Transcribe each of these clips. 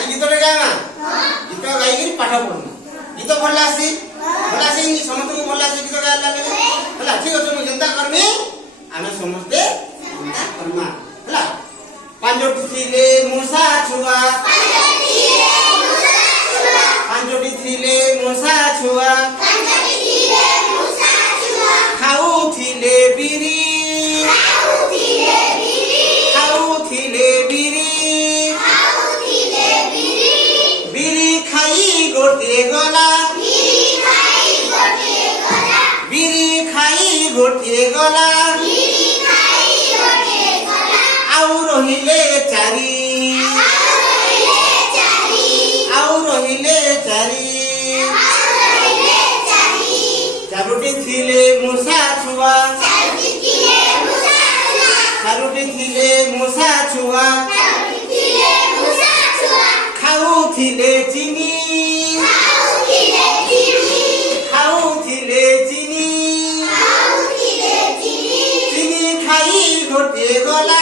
ଆଜି ଗୀତଟେ ଗାଇବା ଗୀତ ଗାଇକି ପାଠ ପଢୁନ ଗୀତ ଭଲ ଆସି ସମସ୍ତଙ୍କୁ ଭଲ ଆସି ଗୀତ ଗାଇଲା ହେଲା ଠିକ ଅଛି ମୁଁ ଚିନ୍ତା କରମି ଆମେ ସମସ୍ତେ ଚିନ୍ତା କରମା ହେଲା ପାଞ୍ଚଟି ଥିଲେ ମୂଷା ଛୁଆ ପାଞ୍ଚଟି ଥିଲେ ମୂଷା ଛୁଆ ଖାଉଥିଲେ ବିରି ବିରି ଖାଇ ଗୋଟିଏ ଗଲା ଆଉ ରହିଲେ ଚାରି ଚାରୋଟି ଥିଲେ ମୂଷା ଛୁଆ ଖାଉଥିଲେ ଚିନି ଚିନି ଖାଇ ଗୋଟିଏ ଗଲା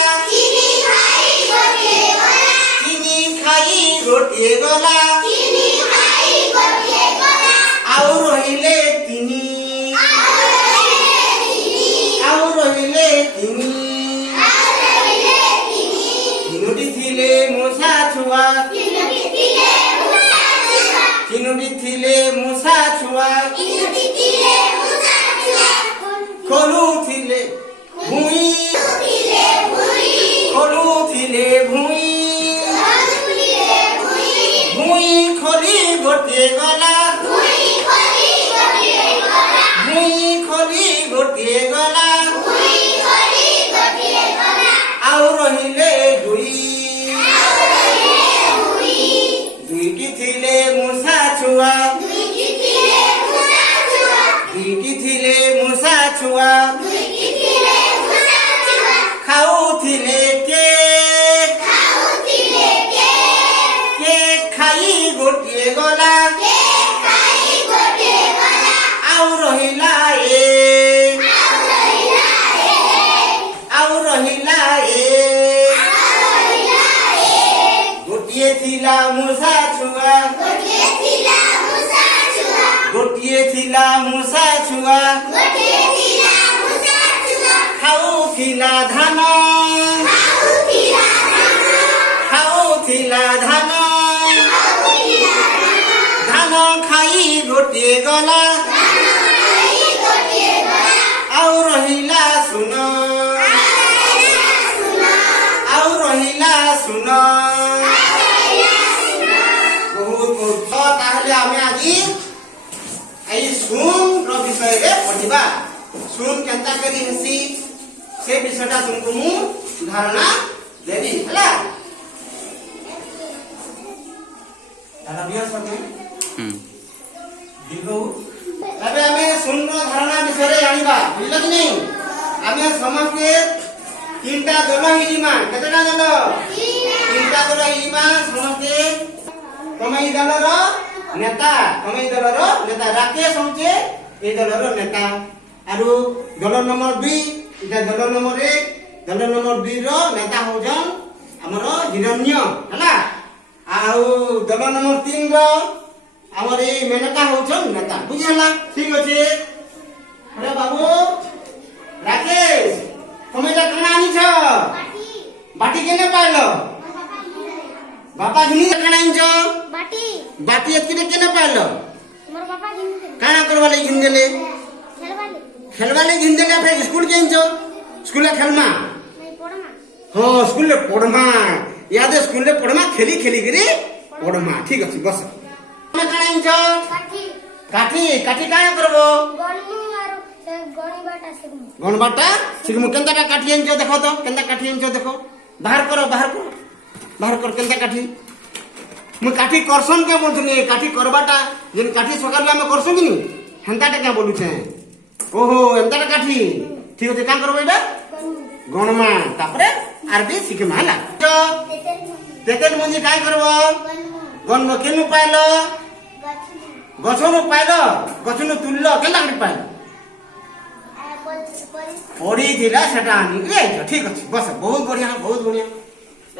ଆଉ ରହିଲେ ତିନି ତିନୋଟି ଥିଲେ ମୂଷା ଛୁଆ ଖୋଲୁଥିଲେ ଭୂଇଁ ଖୋଲି ଗୋଟିଏ ଗଲା ଆଉ ରହିଲେ ଦୁଇଟି ଥିଲେ ମୂଷା ଛୁଆ ଖାଉଥିଲେ କେକ୍ ଖାଇ ଗୋଟିଏ ଗଲା ଆଉ ରହିଲା ଗୋଟିଏ ଥିଲା ମୂଷା ଛୁଆ ଖାଉଥିଲା ଧାନ ଖାଇ ଗୋଟିଏ ଗଲା ଆଉ ରହିଲା ସୁନ ବହୁତ ତାହେଲେ ଆମେ ଆଜି এই শুন র বিষয়ে পড়িবা শুন কেনতা করি হেসি সে বিষয়টা তুমକୁ ମୁଁ ধারণা দেবি ହେଲା তারা বিয়ার সাথে বিগো তবে আমি শুন র ধারণা বিষয়ে জানিবা বুঝল কি নাই আমি সমস্তে তিনটা দল হইমা কেতটা দল তিনটা দল হইমা সমস্তে তুমি দলর নেতা রাকেশ হচ্ছে এই দলর নেতা আর দল নম্বর 2 এটা দল নম্বর 1 দল নম্বর 2 র নেতা হচ্ছেন আমার হিরণ্য হলা আর দল নম্বর 3 র আমার এই মেনকা হচ্ছেন নেতা বুঝলা ঠিক আছে আরে বাবু রাকেশ তুমি এটা কানা আনিছ বাটি কেনে পাইল বাপা ঘিনি কানা আনিছ बाटी एतके केना पालो मोर पापा घिन दे काना करबा ले घिन देले खेलबा ले घिन देले फिर स्कूल के इंचो स्कूल ले खेलमा नहीं पढ़मा हो स्कूल ले पढ़मा याद है स्कूल ले पढ़मा खेली गिरी पढ़मा ठीक अछि बस मैं काना इंचो काठी काना करबो गणमु आरो गणबाटा सिगमु केनता काठी इंचो देखो तो केनता काठी इंचो देखो बाहर कर केनता काठी मु काठी करसन के बोलथनी काठी करबाटा जेन काठी सकाल में करसो कि नी हेंताटा के बोलु छे ओहो हेंताटा काठी ठीक है काम करबो एटा गणमा तापरे आरबी सिखमा हला तो तेतेल मुजी काय करबो गणमा केनु पाइलो गछनु पाइलो गछनु तुल्लो केला करी पाइलो पड़ी दिला सेटा आनी रे ठीक अछि बस बहुत बढ़िया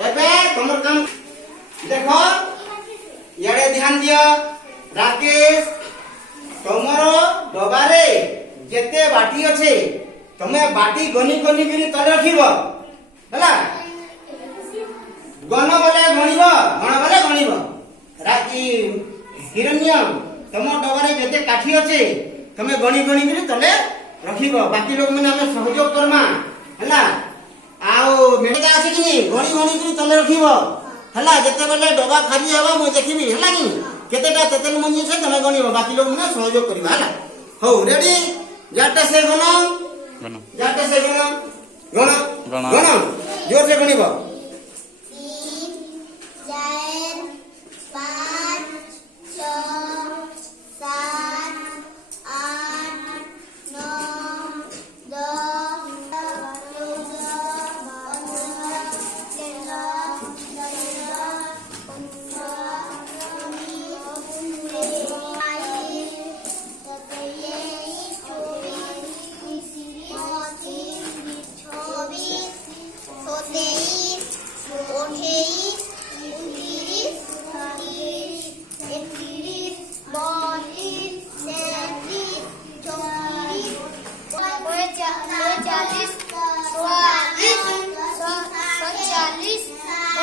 एबे तमर काम देखो ইয়াড়ে ধ্যান দিও রাকেশ তোমার ডবারে যেতে বাটি আছে তুমি বাটি গনি গনি করে তলে রাখিব ହେଲା গণ বলে গণিব গণ বলে গণিব রাকি হিরণ্য তোমার ডবারে যেতে কাঠি আছে তুমি গনি গনি করে তলে রাখিব বাকি লোক মানে আমি সহযোগ করমা ହେଲା ଆଉ মেটা আছে কি গনি গনি করে তলে রাখিব ହେଲା যেতেবেলে ডবা খালি হব মই দেখিবি ହେଲା কি কেতেটা তেতেল মঞ্জি আছে তুমি গণিব বাকি লোক মানে সহযোগ করিবা ହେଲା হও রেডি যারটা সে গণ যারটা সে গণ গণ গণ জোর সে গণিব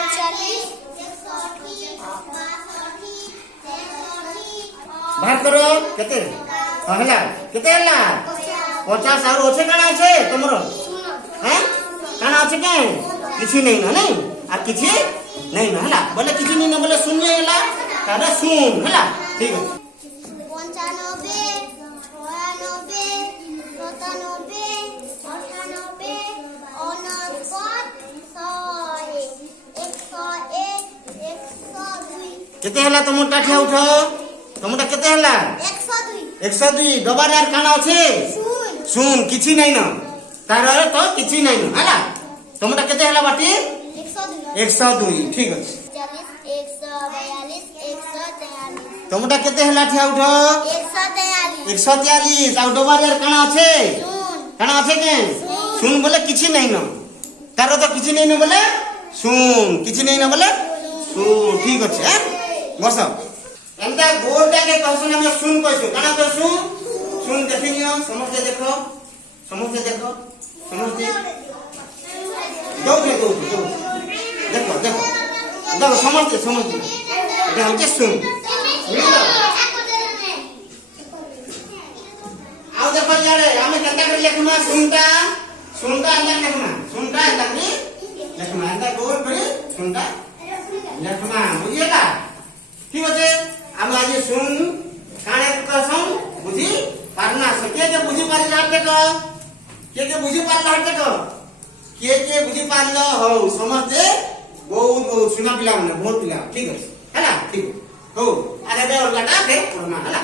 40 बाहर करो केते हला केते हला 50 और ओछे काना আছে তোমার हैं काना আছে के किछि नहीं न नहीं आ किछि नहीं न हला बोले किछि नहीं न बोले शून्य हला तारे सुन हला ठीक है 95 केते हला तुम टाठिया उठो तुमटा केते हला 102 डबार यार काना আছে सुन किछि नहीं न तार तो किछि नहीं न हला तुमटा केते हला बाटी 102 ठीक है 142 तुमटा केते हला ठिया उठो 143 आ डबार यार काना আছে के सुन बोले किछि नहीं न तार तो किछि नहीं न बोले सुन किछि नहीं न बोले सुन ठीक আছে बस एंता गोलटा के कहसन हम सुन कहसु काना कहसु सुन देखिनियो समझे देखो समझे देखो दो देखो समझते এটা হচ্ছে सुन आउ देखो यारे हमें केनता कर लेखमा सुनता अंदर लेखमा सुनता अंदर लेखमा अंदर गोल करे सुनता लेखमा बुझिएगा ठीक আছে আমি আজ শুন কানে কসম বুঝি পারনা সকে কে বুঝি পারি যাতে ক কে বুঝি পারলা হতে ক কে বুঝি পারল হও সমস্তে বহুত শুনা পিলা মানে বহুত পিলা ঠিক আছে হেলা ঠিক হও আরে বে ওলাটা ফের পড়না হেলা।